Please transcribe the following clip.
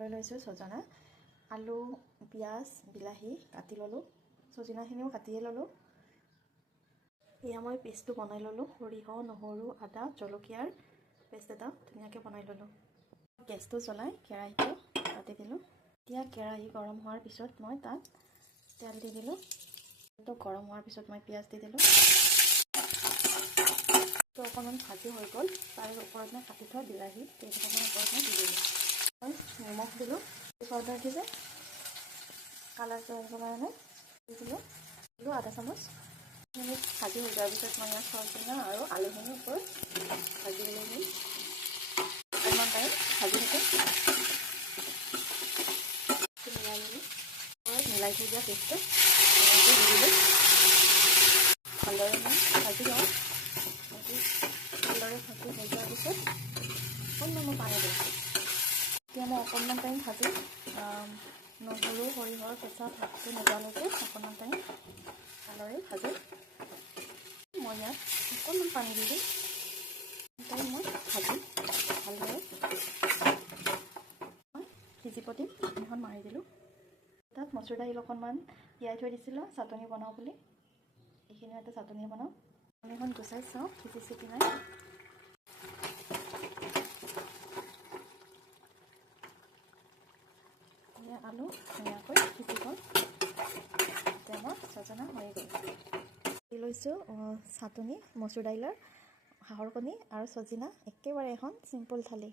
লৈ লৈছোঁ ছজনা, আলু, পিঁয়াজ, বিলাহী কাটি ল'লোঁ, ছজনাখিনিও কাটিয়ে ল'লোঁ। এয়া মই পেষ্টটো বনাই ল'লোঁ, সৰিয়হ, নহৰু, আদা, জলকীয়াৰ পেষ্ট এটা ধুনীয়াকৈ বনাই ল'লোঁ। গেছটো জ্বলাই কেৰাহীটো পাতি দিলোঁ। এতিয়া কেৰাহী গৰম হোৱাৰ পিছত মই তাত তেল দি দিলোঁ। তেলটো গৰম হোৱাৰ পিছত মই পিঁয়াজ দি দিলোঁ। তো অকণমান ভাজি হৈ গ'ল, তাৰ ওপৰত মই কাটি থোৱা বিলাহী কেইটামান ওপৰত মই দি দিলোঁ। মই নিমখ দিলোঁ, পাউডাৰ দি যে কালাৰটো আহিবৰ কাৰণে দি দিলোঁ আধা চামুচ। ভাজি হৈ যোৱাৰ পিছত মই ইয়াত ছজনা আৰু আলুখিনিৰ ওপৰত ভাজিবলৈ দিম। অকণমান টাইম ভাজি থাকে মিলাই দিলোঁ। মিলাই থৈ দিয়া পেষ্টটো দি দিলোঁ। ভালদৰে মই ভাজি লওঁ। ভালদৰে ভাজি হৈ যোৱাৰ পিছত অকণমান মই পানী দিওঁ। এতিয়া মই অকণমান টাইম ভাজি নহৰু সৰিয়হৰ কেঁচা ভাতটো নোযোৱালৈকে অকণমান টাইম ভালদৰে ভাজি মই ইয়াত অকণমান পানী দি দিম। টাইম মই ভাজি ভালদৰে মই সিজিব দিম। ঢাকনিখন মাৰি দিলোঁ। তাত মচুৰ দাইল অকণমান তিয়াই থৈ দিছিলোঁ চাটনি বনাওঁ বুলি। এইখিনিও এটা চাটনি বনাওঁ। ঢাকনিখন গুচাই চাওঁ সিজিছে কি নাই। আলু ধুনীয়াকৈ সিজি গ'ল। এতিয়া মই ছজনা হৈ গ'ল। দি লৈছোঁ চাটনি, মচুৰ দাইলৰ, হাঁহৰ কণী আৰু ছজনা, একেবাৰে এখন চিম্পুল থালি।